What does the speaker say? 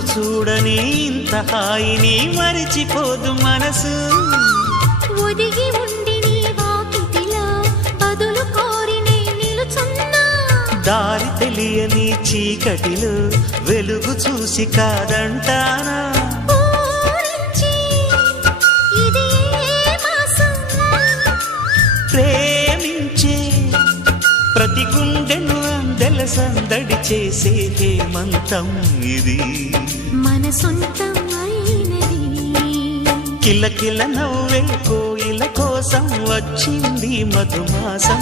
రోజు చూడని ఇంత హాయిని మరిచిపోదు మనసు. ఒదిగి ఉండి నీ వాకిటిలో బదులు కోరి నే నిలుచున్నా. దారి తెలియని చీకటిలో వెలుగు చూసి కాదంటానా. ఊరించి ఇది ఏ మాసం? ప్రేమించే ప్రతి గుండెను అందెల సందడి చేసే హేమంతం ఇది. మన సొంతం అయినది. కిలకిల నవ్వే కోయిల కోసం వచ్చింది మధుమాసం.